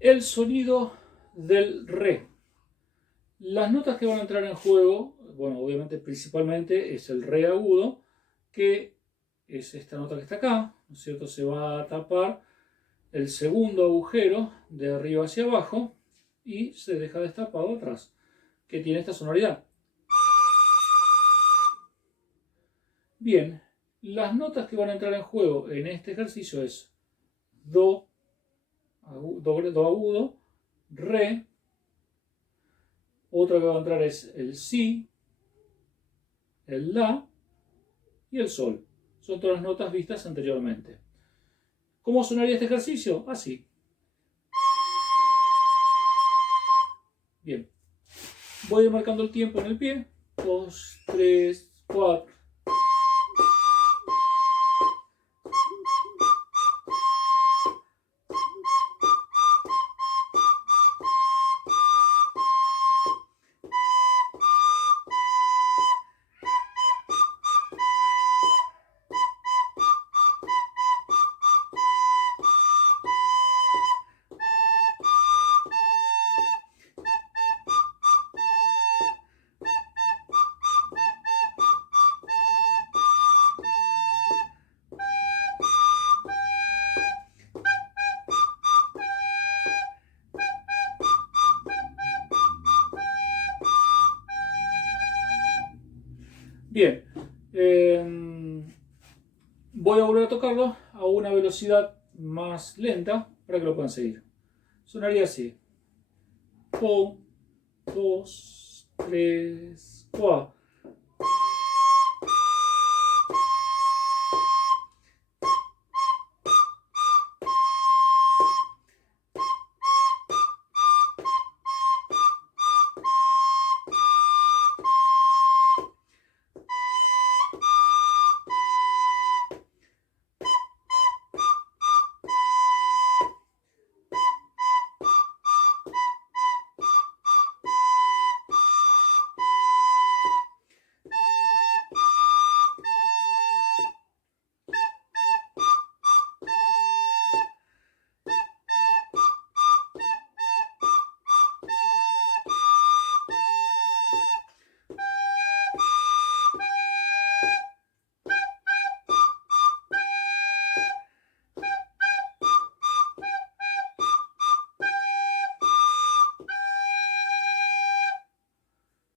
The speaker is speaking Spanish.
El sonido del re. Las notas que van a entrar en juego, bueno, obviamente principalmente es el re agudo, que es esta nota que está acá, ¿no es cierto? Se va a tapar el segundo agujero de arriba hacia abajo y se deja destapado atrás, que tiene esta sonoridad. Bien, las notas que van a entrar en juego en este ejercicio es do, do agudo, re, otra que va a entrar es el si, el la y el sol. Son todas las notas vistas anteriormente. ¿Cómo sonaría este ejercicio? Así. Bien. Voy a ir marcando el tiempo en el pie. 2, 3, 4. Bien. Voy a volver a tocarlo a una velocidad más lenta para que lo puedan seguir. Sonaría así. 1, 2, 3, 4.